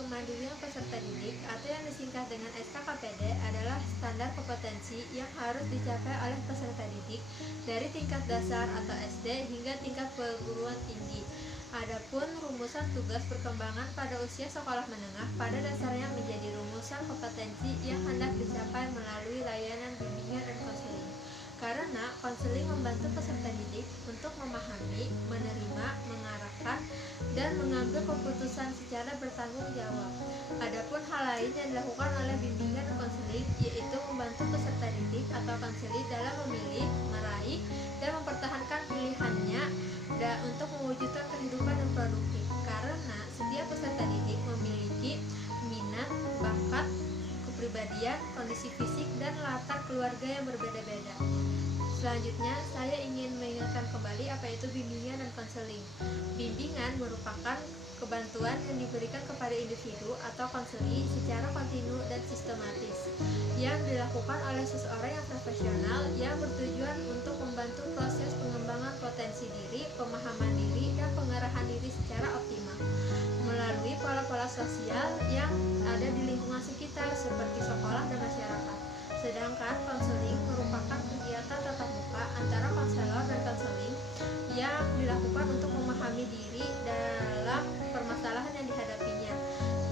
kemandirian peserta didik atau yang disingkat dengan SKKPD adalah standar kompetensi yang harus dicapai oleh peserta didik dari tingkat dasar atau SD hingga tingkat perguruan tinggi. Adapun rumusan tugas perkembangan pada usia sekolah menengah pada dasarnya menjadi rumusan kompetensi yang hendak dicapai melalui layanan bimbingan dan konseling. Karena konseling membantu peserta didik untuk memahami, menerima, mengarahkan, dan mengambil keputusan secara bertanggung jawab. Adapun hal lain yang dilakukan oleh bimbingan dan konseling yaitu membantu peserta didik atau konseling dalam memilih, meraih, dan mempertahankan pilihannya untuk mewujudkan kehidupan yang produktif. Karena setiap peserta didik memiliki minat, bakat, kepribadian, kondisi fisik, dan latar keluarga yang berbeda-beda. Selanjutnya, saya ingin mengingatkan kembali apa itu bimbingan dan konseling. Bimbingan merupakan kebantuan yang diberikan kepada individu atau konseli secara kontinu dan sistematis yang dilakukan oleh seseorang yang profesional yang bertujuan untuk membantu proses pengembangan potensi diri, pemahaman diri, dan pengarahan diri secara optimal melalui pola-pola sosial yang ada di lingkungan sekitar seperti sekolah dan masyarakat. Sedangkan konseling merupakan kegiatan tatap muka antara konselor dan konseling yang dilakukan untuk memahami diri dalam permasalahan yang dihadapinya,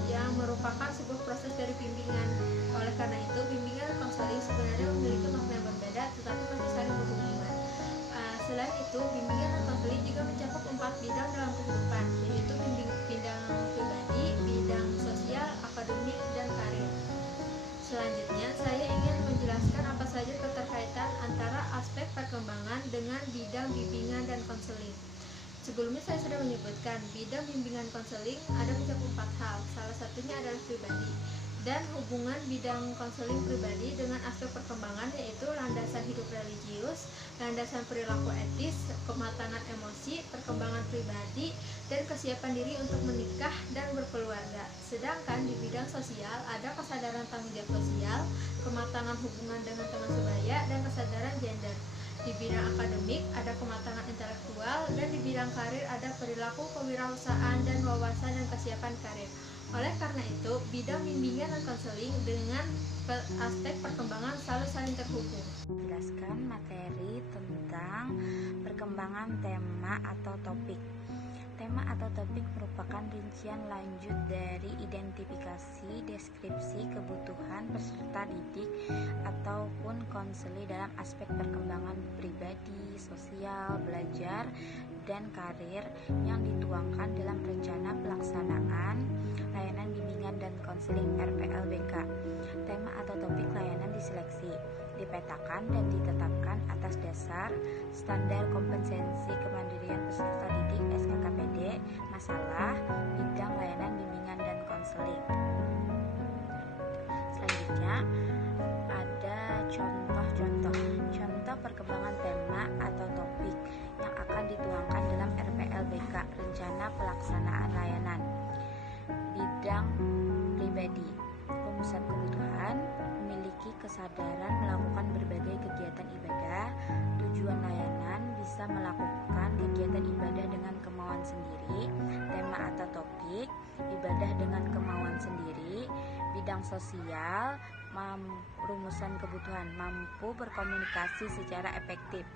yang merupakan sebuah proses dari bimbingan. Oleh karena itu, bimbingan dan konseling sebenarnya memiliki makna yang berbeda tetapi masih saling berhubungan. Selain itu, bimbingan dan konseling juga mencakup 4 bidang dalam kehidupan, yaitu bidang pribadi, bidang sosial, akademik, dan karir. Selanjutnya, saya ingin menjelaskan apa saja keterkaitan antara aspek perkembangan dengan bidang bimbingan dan konseling. Sebelumnya saya sudah menyebutkan bidang bimbingan konseling ada mencakup 4 hal. Salah satunya adalah pribadi. Dan hubungan bidang konseling pribadi dengan aspek perkembangan yaitu landasan hidup religius, landasan perilaku etis, kematangan emosi, perkembangan pribadi, dan kesiapan diri untuk menikah dan berkeluarga. Sedangkan di bidang sosial ada kesadaran tanggung jawab sosial, kematangan hubungan dengan teman sebaya, dan kesadaran gender. Di bidang akademik ada kematangan intelektual, dan di bidang karir ada perilaku kewirausahaan dan wawasan dan kesiapan karir. Oleh karena itu, bidang bimbingan dan konseling dengan aspek perkembangan selalu saling terhubung. Jelaskan materi tentang perkembangan tema atau topik. Tema atau topik merupakan rincian lanjut dari identifikasi, deskripsi kebutuhan peserta didik ataupun konseli dalam aspek perkembangan pribadi, sosial, belajar, dan karir yang dituangkan dalam rencana pelaksanaan layanan bimbingan dan konseling RPLBK. Tema atau topik layanan diseleksi, dipetakan dan ditetapkan atas dasar standar kompetensi kemandirian peserta didik SKKPD, masalah, bidang layanan bimbingan dan konseling. Selanjutnya ada contoh perkembangan tema atau topik yang akan dituangkan dalam RPLBK, rencana pelaksanaan layanan. Bidang pribadi, rumusan kebutuhan, memiliki kesadaran melakukan berbagai kegiatan ibadah. Tujuan layanan bisa melakukan kegiatan ibadah dengan kemauan sendiri. Tema atau topik, ibadah dengan kemauan sendiri. Bidang sosial, rumusan kebutuhan, mampu berkomunikasi secara efektif.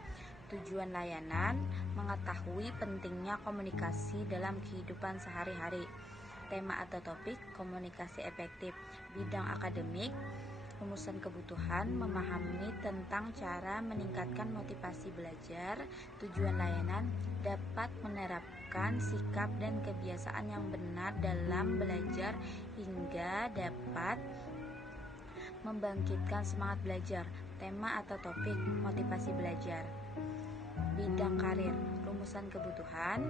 Tujuan layanan, mengetahui pentingnya komunikasi dalam kehidupan sehari-hari. Tema atau topik, komunikasi efektif. Bidang akademik, rumusan kebutuhan, memahami tentang cara meningkatkan motivasi belajar. Tujuan layanan, dapat menerapkan sikap dan kebiasaan yang benar dalam belajar hingga dapat membangkitkan semangat belajar. Tema atau topik, motivasi belajar. Bidang karir, rumusan kebutuhan,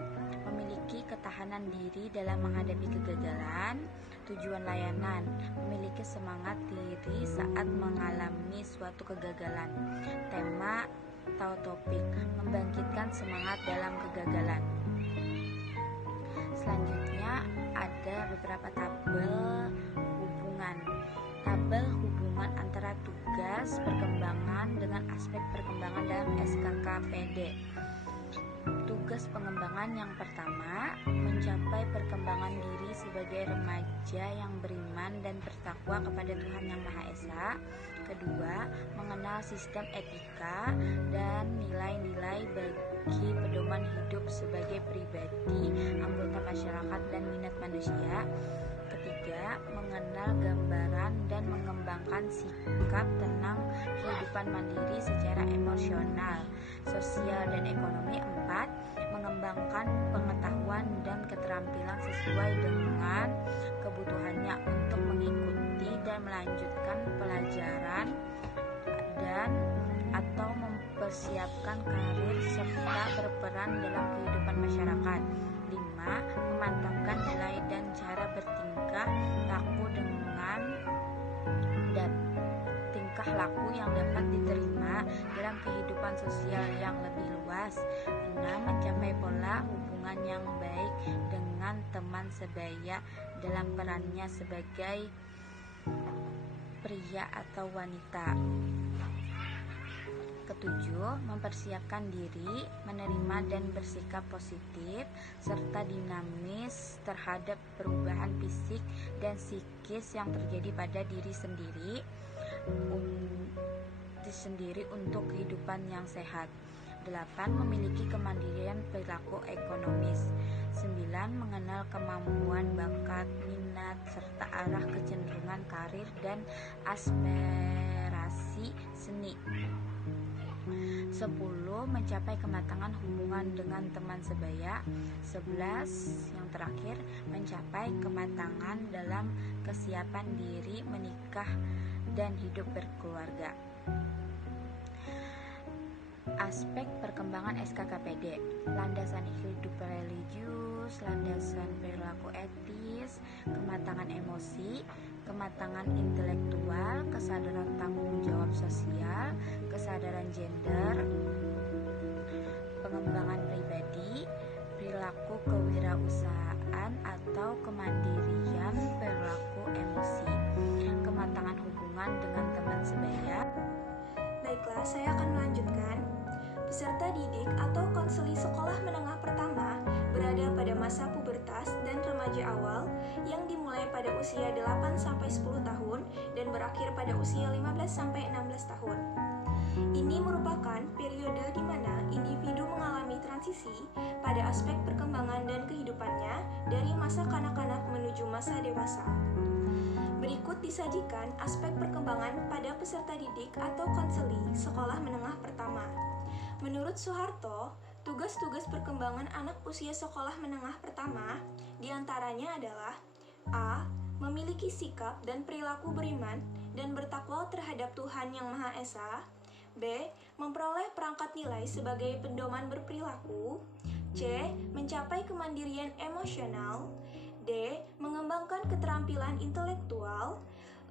memiliki ketahanan diri dalam menghadapi kegagalan. Tujuan layanan, memiliki semangat diri saat mengalami suatu kegagalan. Tema atau topik, membangkitkan semangat dalam kegagalan. Selanjutnya ada beberapa tabel hubungan. Tabel hubungan antara tugas perkembangan dengan aspek perkembangan dalam SKKPD. tugas pengembangan yang pertama, mencapai perkembangan diri sebagai remaja yang beriman dan bertakwa kepada Tuhan Yang Maha Esa. Kedua, mengenal sistem etika dan nilai-nilai bagi pedoman hidup sebagai pribadi, anggota masyarakat dan minat manusia. Ketiga, mengenal gambaran dan mengembangkan sikap tenang kehidupan mandiri secara emosional, sosial, dan ekonomi. Empat, mengembangkan pengetahuan dan keterampilan sesuai dengan kebutuhannya untuk mengikuti dan melanjutkan pelajaran dan atau mempersiapkan karir serta berperan dalam kehidupan masyarakat. 5. Memantapkan nilai dan cara bertingkah laku dengan tingkah laku yang dapat diterima dalam kehidupan sosial yang lebih luas. 6. Mencapai pola hubungan yang baik dengan teman sebaya dalam perannya sebagai pria atau wanita. Ketujuh, mempersiapkan diri, menerima dan bersikap positif serta dinamis terhadap perubahan fisik dan psikis yang terjadi pada diri sendiri untuk kehidupan yang sehat. 8. Memiliki kemandirian perilaku ekonomis. 9. Mengenal kemampuan, bakat, minat serta arah kecenderungan karir dan aspirasi seni. 10. Mencapai kematangan hubungan dengan teman sebaya. 11. Yang terakhir, mencapai kematangan dalam kesiapan diri menikah dan hidup berkeluarga. Aspek perkembangan SKKPD: landasan hidup religius, landasan perilaku etis, kematangan emosi, kematangan intelektual, kesadaran tanggung jawab sosial, kesadaran gender, pengembangan pribadi, perilaku kewirausahaan atau kemandirian perilaku emosi, kematangan hubungan dengan teman sebaya. Baiklah, saya akan melanjutkan. Peserta didik atau konseli sekolah menengah pertama berada pada masa pubertas dan remaja awal yang dimulai pada usia 8-10 tahun dan berakhir pada usia 15-16 tahun. Ini merupakan periode di mana individu mengalami transisi pada aspek perkembangan dan kehidupannya dari masa kanak-kanak menuju masa dewasa. Berikut disajikan aspek perkembangan pada peserta didik atau konseli sekolah menengah pertama. Menurut Soeharto, tugas-tugas perkembangan anak usia sekolah menengah pertama diantaranya adalah A. Memiliki sikap dan perilaku beriman dan bertakwa terhadap Tuhan Yang Maha Esa. B. Memperoleh perangkat nilai sebagai pedoman berperilaku. C. Mencapai kemandirian emosional. D. Mengembangkan keterampilan intelektual.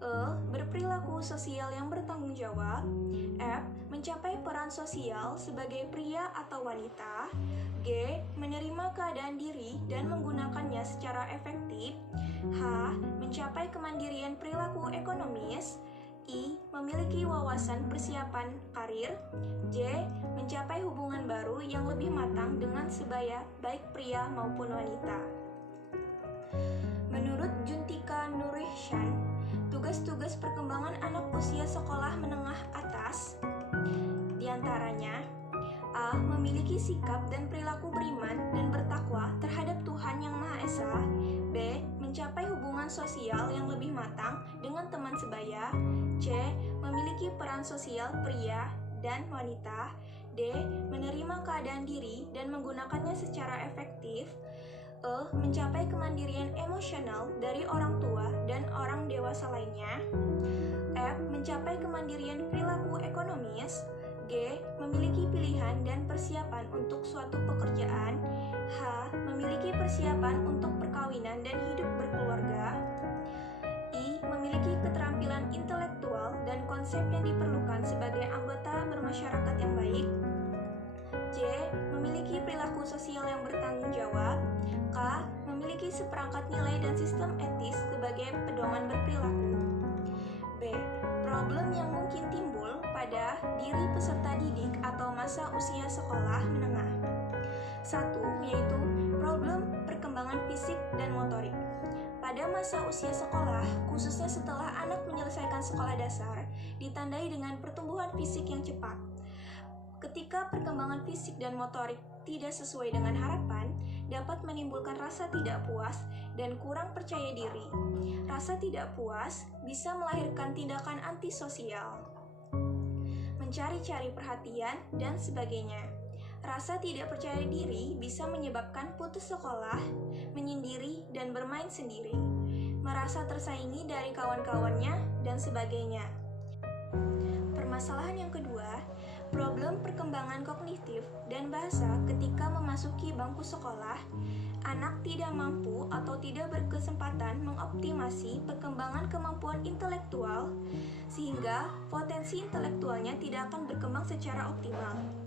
E. Berperilaku sosial yang bertanggung jawab. F. Mencapai peran sosial sebagai pria atau wanita. G. Menerima keadaan diri dan menggunakannya secara efektif. H. Mencapai kemandirian perilaku ekonomis. I. Memiliki wawasan persiapan karir. J. Mencapai hubungan baru yang lebih matang dengan sebaya baik pria maupun wanita. Menurut Juntika Nurihsan, tugas-tugas perkembangan anak usia sekolah menengah atas diantaranya A. Memiliki sikap dan perilaku beriman dan bertakwa terhadap Tuhan Yang Maha Esa. B. Mencapai hubungan sosial yang lebih matang dengan teman sebaya. C. Memiliki peran sosial pria dan wanita. D. Menerima keadaan diri dan menggunakannya secara efektif. E. Mencapai kemandirian emosional dari orang tua dan orang dewasa lainnya. F. Mencapai kemandirian perilaku ekonomis. G. Memiliki pilihan dan persiapan untuk suatu pekerjaan. H. Memiliki persiapan untuk perkawinan dan hidup berkeluarga. I. Memiliki keterampilan intelektual dan konsep yang diperlukan sebagai anggota bermasyarakat yang baik. J. Memiliki perilaku sosial yang bertanggung jawab. K. Memiliki seperangkat nilai dan sistem etis sebagai pedoman berperilaku. B. Problem yang mungkin timbul pada diri peserta didik atau masa usia sekolah menengah. Satu, yaitu problem perkembangan fisik dan motorik. Pada masa usia sekolah, khususnya setelah anak menyelesaikan sekolah dasar, ditandai dengan pertumbuhan fisik yang cepat. Ketika perkembangan fisik dan motorik tidak sesuai dengan harapan, dapat menimbulkan rasa tidak puas dan kurang percaya diri. Rasa tidak puas bisa melahirkan tindakan antisosial, mencari-cari perhatian, dan sebagainya. Rasa tidak percaya diri bisa menyebabkan putus sekolah, menyendiri, dan bermain sendiri, merasa tersaingi dari kawan-kawannya, dan sebagainya. Permasalahan yang kedua, problem perkembangan kognitif dan bahasa ketika memasuki bangku sekolah. Anak tidak mampu atau tidak berkesempatan mengoptimasi perkembangan kemampuan intelektual, sehingga potensi intelektualnya tidak akan berkembang secara optimal.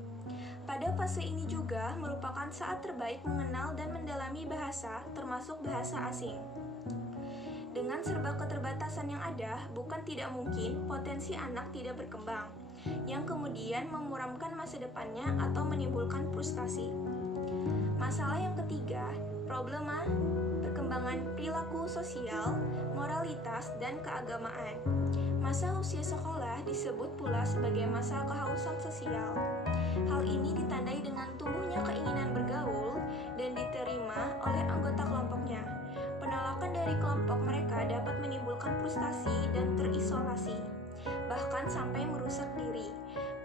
Pada fase ini juga merupakan saat terbaik mengenal dan mendalami bahasa, termasuk bahasa asing. Dengan serba keterbatasan yang ada, bukan tidak mungkin potensi anak tidak berkembang, yang kemudian memuramkan masa depannya atau menimbulkan frustasi. Masalah yang ketiga, problema perkembangan perilaku sosial, moralitas, dan keagamaan. Masa usia sekolah disebut pula sebagai masa kehausan sosial. Hal ini ditandai dengan tumbuhnya keinginan bergaul dan diterima oleh anggota kelompoknya. Penolakan dari kelompok mereka dapat menimbulkan frustasi dan terisolasi, bahkan sampai merusak diri.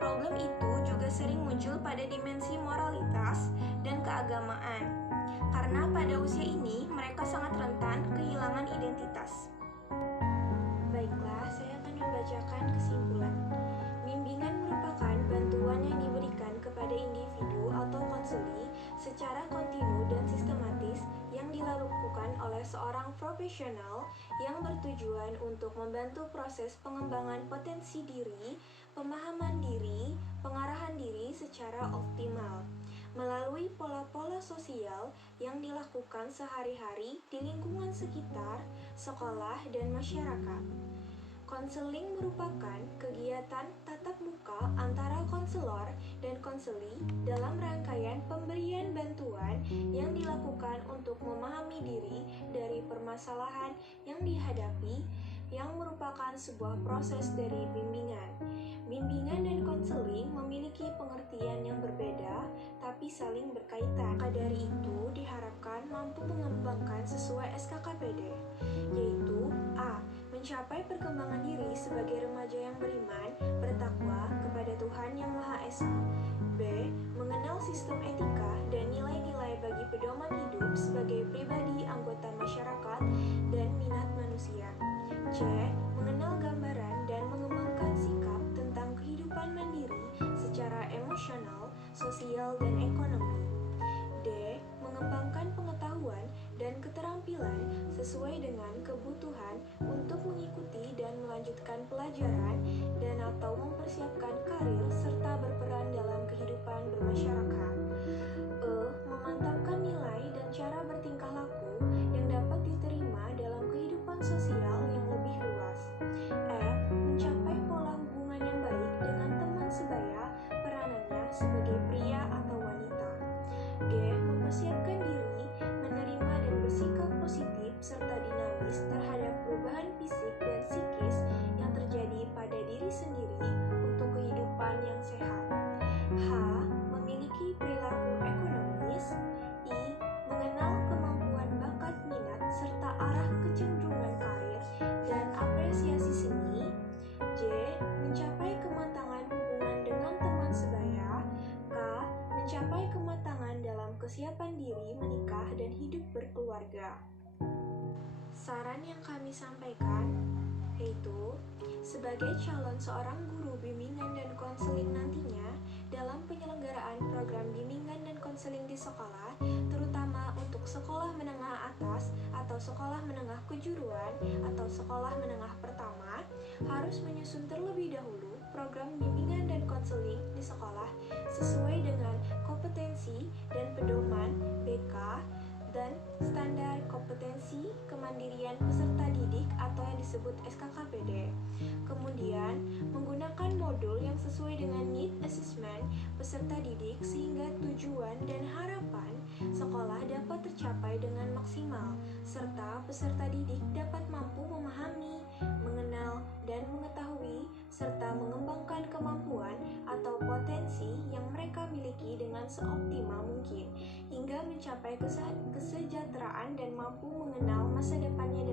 Problem itu juga sering muncul pada dimensi moralitas dan keagamaan, karena pada usia ini mereka sangat rentan kehilangan identitas. Baiklah, saya akan membacakan kesimpulan. Bimbingan merupakan bantuan yang diberikan kepada individu atau konseli secara kontinu dan sistematis yang dilakukan oleh seorang profesional yang bertujuan untuk membantu proses pengembangan potensi diri, pemahaman diri, pengarahan diri secara optimal melalui pola-pola sosial yang dilakukan sehari-hari di lingkungan sekitar, sekolah, dan masyarakat. Konseling merupakan kegiatan tatap muka antara konselor dan konseli dalam rangkaian pemberian bantuan yang dilakukan untuk memahami diri dari permasalahan yang dihadapi, yang merupakan sebuah proses dari bimbingan. Bimbingan dan konseling memiliki pengertian yang berbeda, tapi saling berkaitan. Maka dari itu diharapkan mampu mengembangkan sesuai SKKPD, yaitu A. Mencapai perkembangan diri sebagai remaja yang beriman, bertakwa kepada Tuhan Yang Maha Esa. B. Mengenal sistem etika dan nilai-nilai bagi pedoman hidup sebagai pribadi anggota masyarakat dan minat manusia. C. Mengenal gambaran dan mengembangkan sikap tentang kehidupan mandiri secara emosional, sosial, dan ekonomi. D. Mengembangkan pengetahuan dan keterampilan sesuai dengan kebutuhan untuk mengikuti dan melanjutkan pelajaran dan atau mempersiapkan karir serta berperan dalam kehidupan bermasyarakat. E. Memantapkan nilai dan cara bertingkah laku yang dapat diterima dalam kehidupan sosial yang lebih luas. F. Mencapai pola hubungan yang baik dengan teman sebaya peranannya sebagai pria atau wanita. G. Mempersiapkan diri menerima dan bersikap positif serta dinamis terhadap perubahan fisik dan psikis yang terjadi pada diri sendiri untuk kehidupan yang sehat. H. Memiliki perilaku ekonomis. I. Mengenal kemampuan bakat minat serta arah kecenderungan karir dan apresiasi seni. J. Mencapai kematangan hubungan dengan teman sebaya. K. Mencapai kematangan dalam kesiapan diri menikah dan hidup berkeluarga. Saran yang kami sampaikan yaitu sebagai calon seorang guru bimbingan dan konseling nantinya dalam penyelenggaraan program bimbingan dan konseling di sekolah, terutama untuk sekolah menengah atas atau sekolah menengah kejuruan atau sekolah menengah pertama, harus menyusun terlebih dahulu program bimbingan dan konseling di sekolah sesuai dengan kompetensi dan pedoman BK mewujudkan standar kompetensi kemandirian peserta didik atau yang disebut SKKPD. Kemudian, menggunakan modul yang sesuai dengan need assessment peserta didik sehingga tujuan dan harapan sekolah dapat tercapai dengan maksimal, serta peserta didik dapat mampu memahami, mengenal, dan mengetahui, serta mengembangkan kemampuan atau potensi yang mereka miliki dengan seoptimal mungkin, hingga mencapai kesejahteraan dan mampu mengenal masa depannya